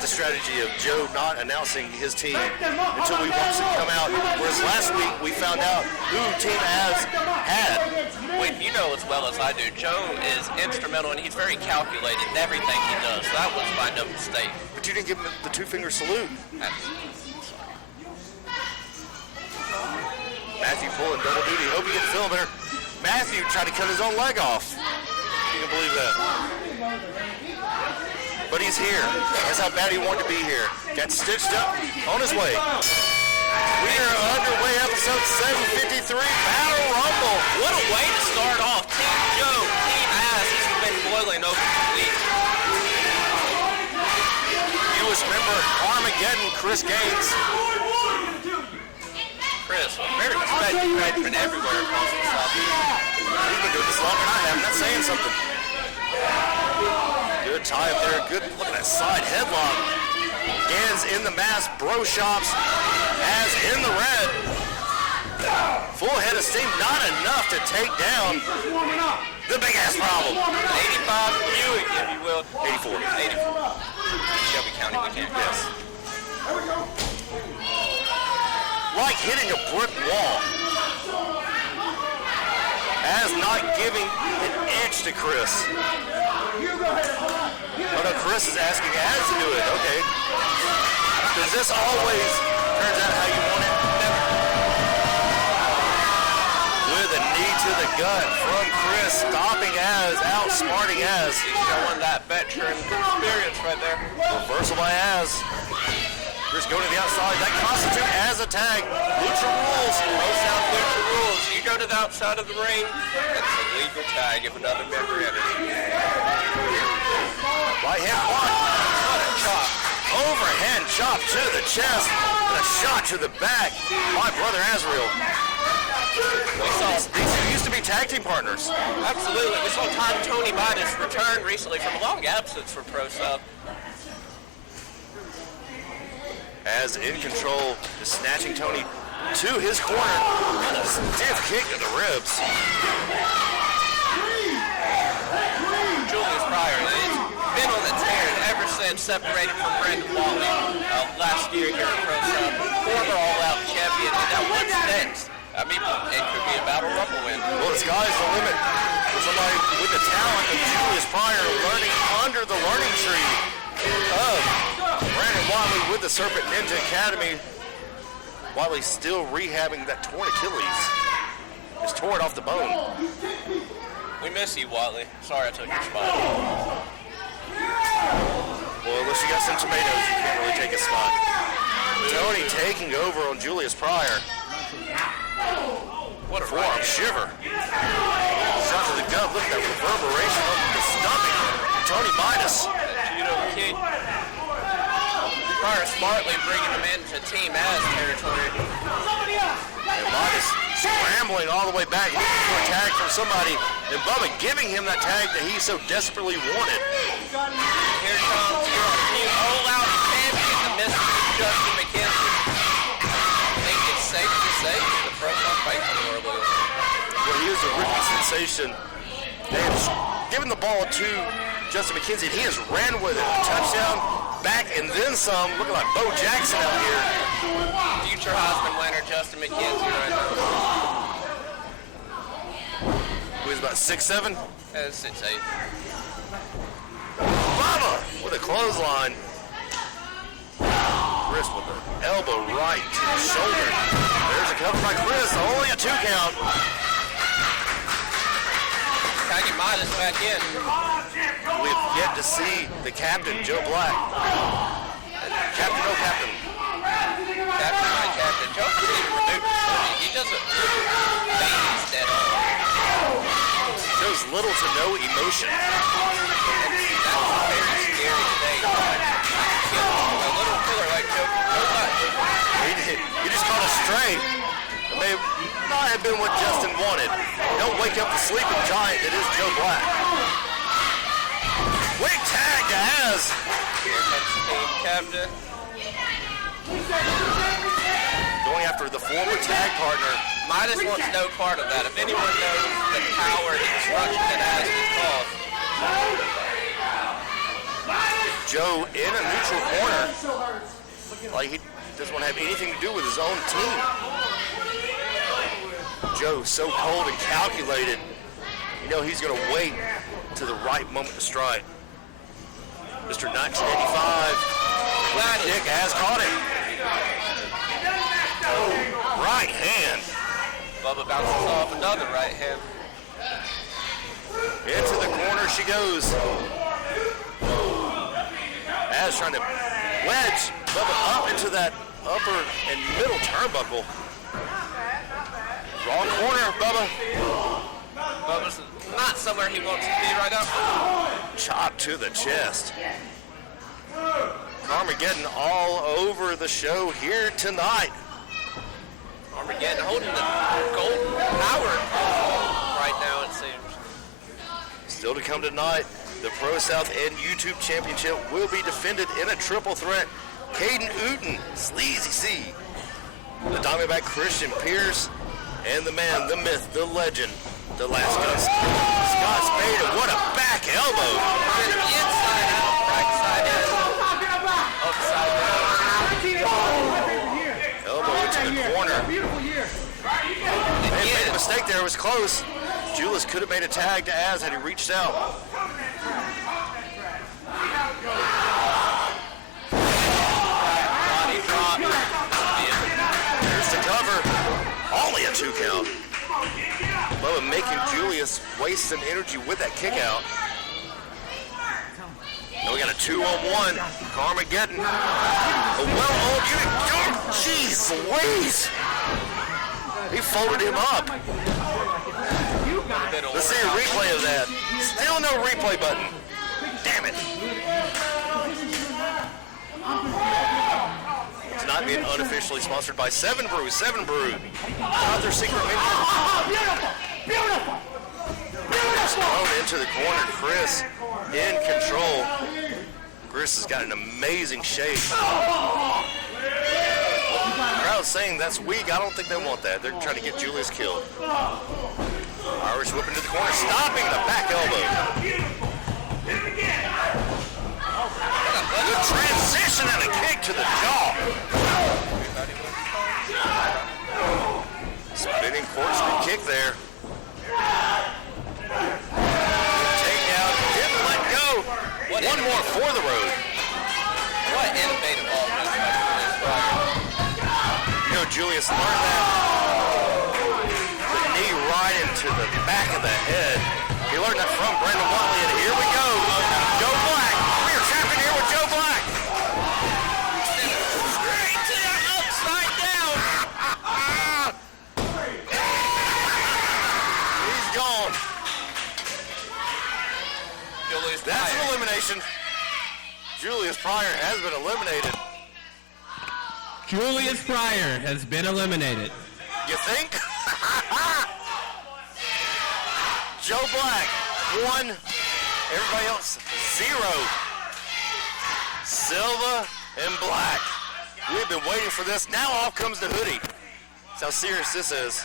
the strategy of Joe not announcing his team until we watched it come out. Whereas last week we found out who Team Az had. Well, you know as well as I do, Joe is instrumental and he's very calculated in everything he does. So that was by no mistake. But you didn't give him the two-finger salute. Matthew pulling double duty. Hope you get the film better. Matthew tried to cut his own leg off. You can believe that. But he's here. That's how bad he wanted to be here. Got stitched up on his way. We are underway, episode 753, Battle Rumble. What a way to start off. Team Joe, Team Az has been boiling over the week. Newest member, Armageddon, Chris Gaines. Chris, very respected veteran everywhere across the South. He's been doing this longer than I have. That's saying something. Good tie up there. Good look at that side headlock. Gans in the mask. Bro shops. Az in the red. Full head of steam. Not enough to take down the big ass problem. 85 Buick, if you will. 84. 84. Shelby County, we can't guess. Like hitting a brick wall. Az not giving an inch to Chris. Oh no, Chris is asking Az to do it. Okay. Does this always turns out how you want it? Never. With a knee to the gut from Chris, stopping Az, outsmarting Az. He's showing that veteran experience right there. Reversal by Az. Chris going to the outside. That constitutes as a tag. Lucha rules. Most out Lucha rules. You go to the outside of the ring, that's a legal tag if another member enters. Right hand block. What a chop. Overhand chop to the chest. And a shot to the back. My brother Azriel. These used to be tag team partners. Absolutely. We saw Tony Midas return recently from a long absence for Pro Sub. Az in control, just snatching Tony to his corner. And a stiff kick to the ribs. Julius Pryor has been on the tear ever since separated from Brandon Wally last year here at Pro Sub. Former all-out champion. And now what's next? I mean, it could be a Battle Rumble win. Well, the sky's the limit for somebody with the talent of Julius Pryor learning under the learning tree of Brandon Wiley with the Serpent Ninja Academy. Wiley still rehabbing that torn Achilles. It's torn off the bone. We miss you, Wiley. Sorry I took your spot. Well, unless you got some tomatoes, you can't really take a spot. Tony taking over on Julius Pryor. What a forearm shiver. Shot to the gut. Look at that reverberation on the stomach. Tony Midas. Judo kick. Pryor smartly bringing him into Team Az territory. And Midas scrambling all the way back, looking for a tag from somebody. And Bubba giving him that tag that he so desperately wanted. Here comes your new all-out champion, the Mr. Justin McKenzie. I think it's safe to say the Pro Sub fight for the world. Well, he is a rookie sensation. They have given the ball to Justin McKenzie, and he has ran with it. A touchdown, back, and then some. Looking like Bo Jackson out here. Future Heisman winner Justin McKenzie right now. Who is about 6'7"? 6'8". Bubba with a clothesline. Chris with the elbow right to the shoulder. There's a cover by Chris. Only a 2 count. Tagging Midas back in. We've yet to see the captain, Joe Black. Captain, no captain. Captain, my captain. Joe Black, he doesn't phase that up. Shows little to no emotion. That's a very scary thing. A little killer like Joe Black. He just caught a stray. It may not have been what Justin wanted. Don't wake up the sleeping giant that is Joe Black. Quick tag to Az. Here comes the team captain. Going after the former tag partner. Midas wants no part of that. If anyone knows the power and destruction that Az has caused. Joe in a neutral corner. Like he doesn't want to have anything to do with his own team. Joe so cold and calculated. You know he's going to wait to the right moment to strike. Mr. 1985 with a kick has caught him. Right hand. Bubba bounces off another right hand. Into the corner she goes. Az trying to wedge Bubba up into that upper and middle turnbuckle. Wrong corner, Bubba. Bubba's not somewhere he wants to be right now. Chop to the chest. Armageddon all over the show here tonight. Armageddon holding the golden power right now, it seems. Still to come tonight, the Pro South and YouTube Championship will be defended in a triple threat. Caden Uten, Sleazy C, the Diamondback Christian Pierce, and the man, the myth, the legend, the last Scott Spade. What a back elbow. Inside out, right side in, upside down. Elbow into the corner. They made a mistake there. It was close. Julius could have made a tag to Az had he reached out. Body drop. Here's the cover. Only a 2 count. Bubba making Julius waste some energy with that kick out. Now we got a 2-on-1. Carmageddon. A well-oiled unit. Jeez Louise. He folded him up. Let's see a replay of that. Still no replay button. Damn it. It's not being unofficially sponsored by 7 Brew. 7 Brew. Not their secret menu. Beautiful. Thrown into the corner. Chris in control. Chris has got an amazing shape. Crowd saying that's weak. I don't think they want that. They're trying to get Julius killed. Irish whip into the corner, stopping the back elbow. Good transition and a kick to the jaw. Spinning corkscrew kick there. Takeout, didn't let go. One more for the road. What innovative offense by You know, Julius learned that. The knee right into the back of the head. He learned that from Brandon Watley, and here we go. Joe Black. We are trapped in here with Joe Black. Straight to the upside down. He's gone. Julius That's Pryor. an elimination. Julius Pryor has been eliminated. Julius Pryor has been eliminated. You think? Joe Black, 1. Everybody else, 0. Silva and Black. We've been waiting for this. Now off comes the hoodie. That's how serious this is.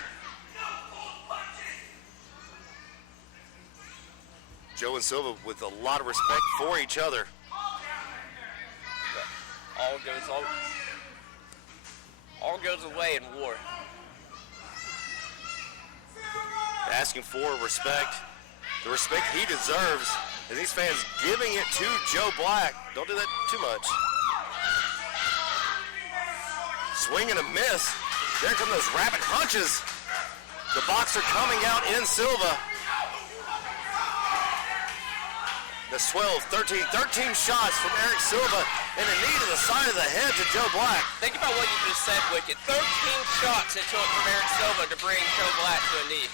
Joe and Silva with a lot of respect for each other. All goes away in war. Asking for respect, the respect he deserves, and these fans giving it to Joe Black. Don't do that too much. Swing and a miss. There come those rapid punches. The boxer coming out in Silva. That's 12, 13 shots from Eric Silva and a knee to the side of the head to Joe Black. Think about what you just said, Wicked. 13 shots it took from Eric Silva to bring Joe Black to a knee.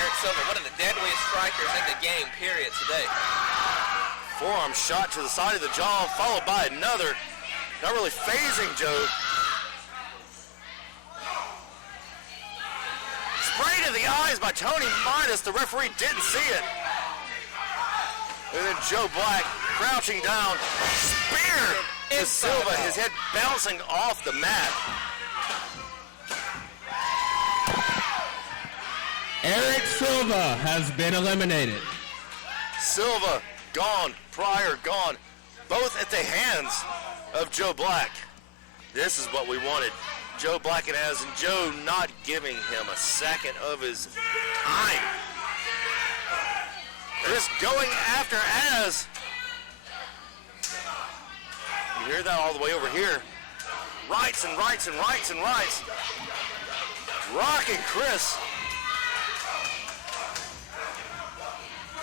Eric Silva, one of the deadliest strikers in the game, period, today. Forearm shot to the side of the jaw, followed by another. Not really phasing Joe. Spray to the eyes by Tony Midas. The referee didn't see it. And then Joe Black crouching down. Spear to Silva, his head bouncing off the mat. Eric Silva has been eliminated. Silva gone. Pryor gone. Both at the hands of Joe Black. This is what we wanted. Joe Black and Az, and Joe not giving him a second of his time. Just going after Az. You hear that all the way over here. Rights and rights and rights and rights. Rocking Chris.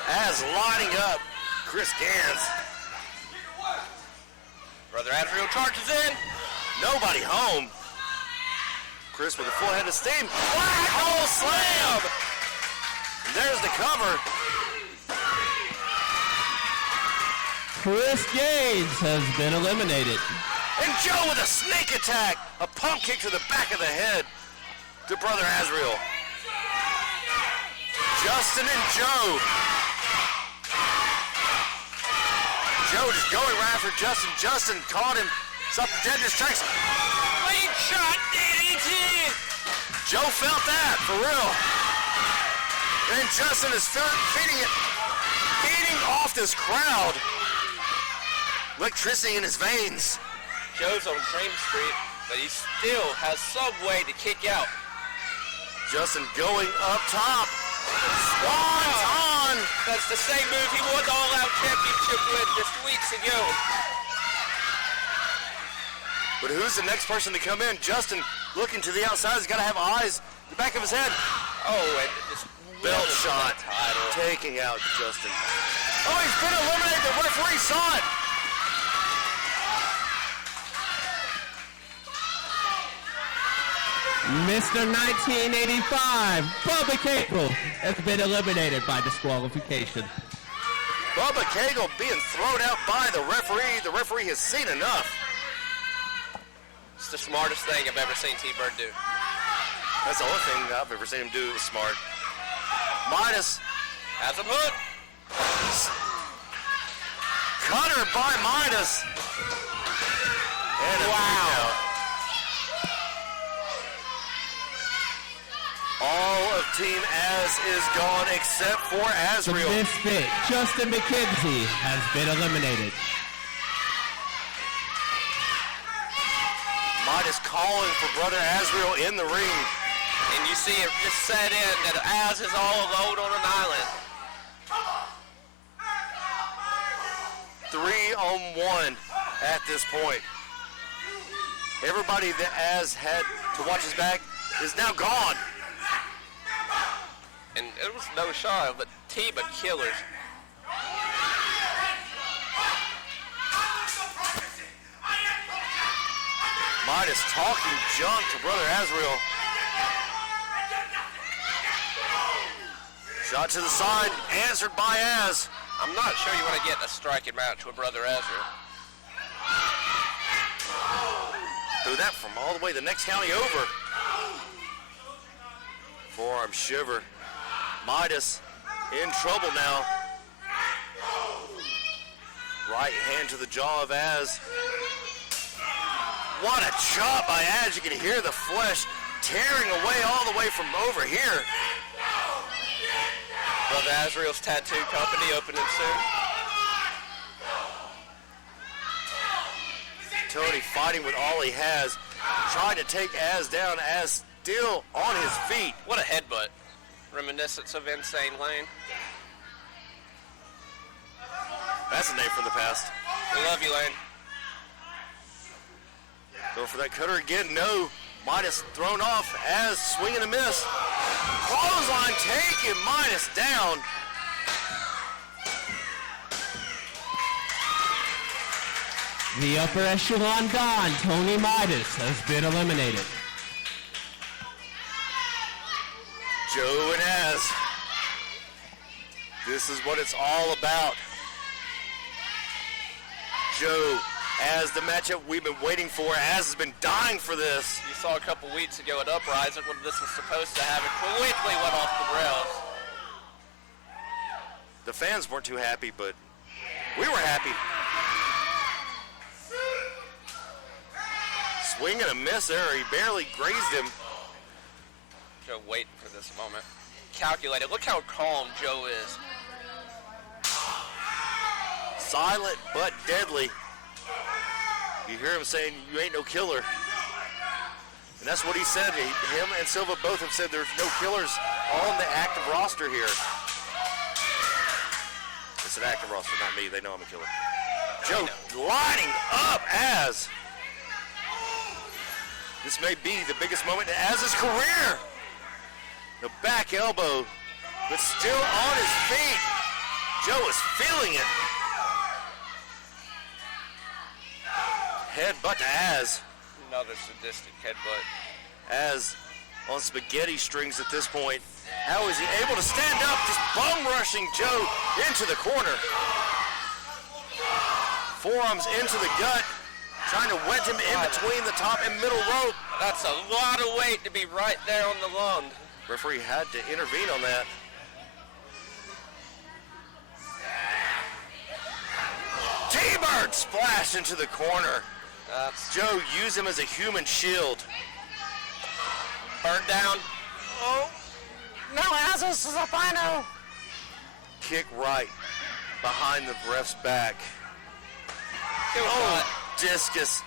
Az lining up Chris Gans. Brother Azriel charges in. Nobody home. Chris with a full head of steam. Black hole slam. And there's the cover. Chris Gaines has been eliminated. And Joe with a snake attack. A pump kick to the back of the head to Brother Azriel. Justin and Joe. Joe just going right after Justin. Justin caught him. Something dead in his tracks. Late shot DDT. Joe felt that, for real. And Justin is feeding off this crowd. Electricity in his veins. Joe's on Cream Street, but he still has some way to kick out. Justin going up top. Swanton. That's the same move he won the All-Out Championship with just weeks ago. But who's the next person to come in? Justin looking to the outside. He's got to have eyes in the back of his head. Oh, and this Belt shot. Taking out Justin. Oh, he's been eliminated. The referee saw it. Mr. 1985, Bubba Cagle, has been eliminated by disqualification. Bubba Cagle being thrown out by the referee. The referee has seen enough. It's the smartest thing I've ever seen T-Bird do. That's the only thing I've ever seen him do smart. Midas has him hooked. Cutter by Midas. And wow. All of Team Az is gone except for Azriel. The misfit, Justin McKenzie, has been eliminated. Midas calling for Brother Azriel in the ring. And you see it just set in that Az is all alone on an island. 3-on-1 at this point. Everybody that Az had to watch his back is now gone. And it was no shot of a team of killers. Midas talking junk to Brother Azriel. Shot to the side, answered by Az. I'm not sure you want to get in a striking match with Brother Azriel. Do that from all the way the next county over. Forearm shiver. Midas in trouble now. Right hand to the jaw of Az. What a chop by Az. You can hear the flesh tearing away all the way from over here. Brother Azriel's tattoo company opening soon. Tony fighting with all he has. Trying to take Az down. Az still on his feet. What a headbutt. Reminiscence of Insane Lane. That's a name from the past. We love you, Lane. Go for that cutter again. No. Midas thrown off. Az swing and a miss. Clothesline taking Midas down. The upper echelon Don, Tony Midas, has been eliminated. Joe and Az. This is what it's all about. Joe, Az, the matchup we've been waiting for. Az has been dying for this. You saw a couple weeks ago at Uprising when this was supposed to happen. Quickly went off the rails. The fans weren't too happy, but we were happy. Swing and a miss there. He barely grazed him. Joe waiting for this moment. Calculated. Look how calm Joe is. silent but deadly. You hear him saying, "You ain't no killer." And that's what he said. Him and Silva both have said there's no killers on the active roster here. It's an active roster, not me. They know I'm a killer. Joe lining up as. This may be the biggest moment in Az's career. The back elbow, but still on his feet. Joe is feeling it. Headbutt to Az. Another sadistic headbutt. Az on spaghetti strings at this point. How is he able to stand up, just bum rushing Joe into the corner? Forearms into the gut, trying to wedge him in between the top and middle rope. That's a lot of weight to be right there on the lung. Referee had to intervene on that. T-Bird splash into the corner. Joe used him as a human shield. Bird down. Oh, no, Azos is a final. Kick right behind the ref's back. Oh, discus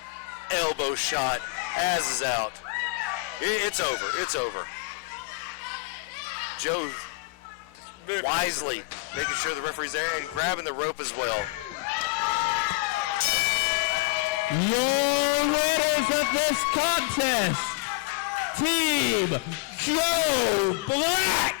elbow shot. Az is out. It's over. It's over. Joe wisely making sure the referee's there and grabbing the rope as well. Your winners of this contest, Team Joe Black.